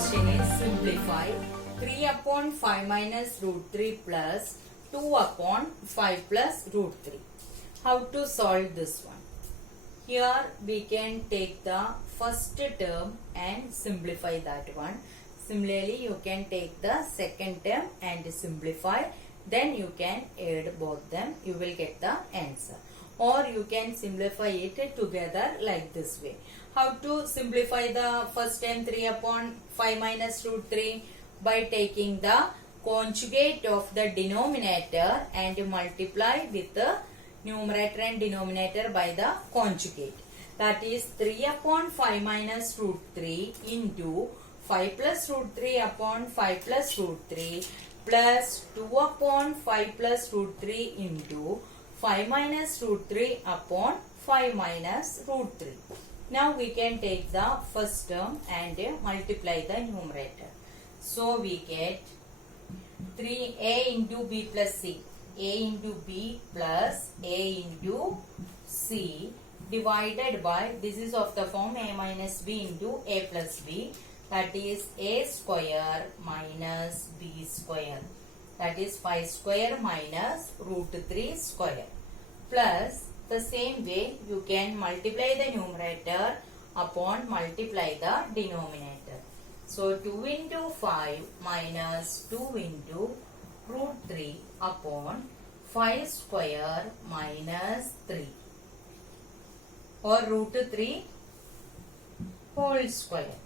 question is simplify 3 upon 5 minus root 3 plus 2 upon 5 plus root 3. How to solve this one? Here we can take the first term and simplify that one. Similarly, you can take the second term and simplify. Then you can add both them. You will get the answer. Or you can simplify it together like this way. How to simplify the first term 3 upon 5 minus root 3? By taking the conjugate of the denominator and multiply with the numerator and denominator by the conjugate. That is 3 upon 5 minus root 3 into 5 plus root 3 upon 5 plus root 3 plus 2 upon 5 plus root 3 into 5 minus root 3 upon 5 minus root 3. Now we can take the first term and multiply the numerator. So we get 3a into b plus c. A into b plus a into c divided by, this is of the form a minus b into a plus b, that is a square minus b square, that is 5 square minus root 3 square, plus the same way you can multiply the numerator upon multiply the denominator. So 2 into 5 minus 2 into root 3 upon 5 square minus 3 or root 3 whole square.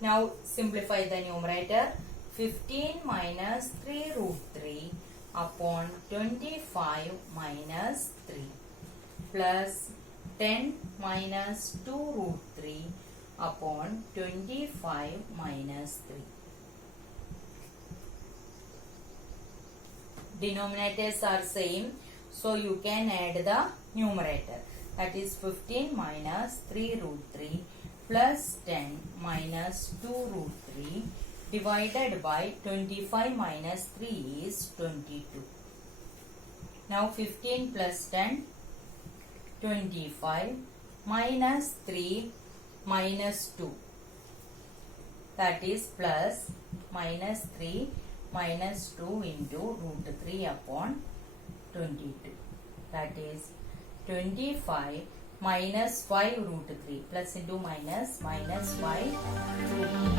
Now simplify the numerator. 15 minus 3 root 3 upon 25 minus 3 plus 10 minus 2 root 3 upon 25 minus 3. Denominators are same, so you can add the numerator. That is 15 minus 3 root 3 plus 10 minus 2 root 3 divided by 25 minus 3 is 22. Now 15 plus 10, 25 minus 3 minus 2, that is plus minus 3 minus 2 into root 3 upon 22, that is 25 minus 5 root 3 plus into minus 5 root 3.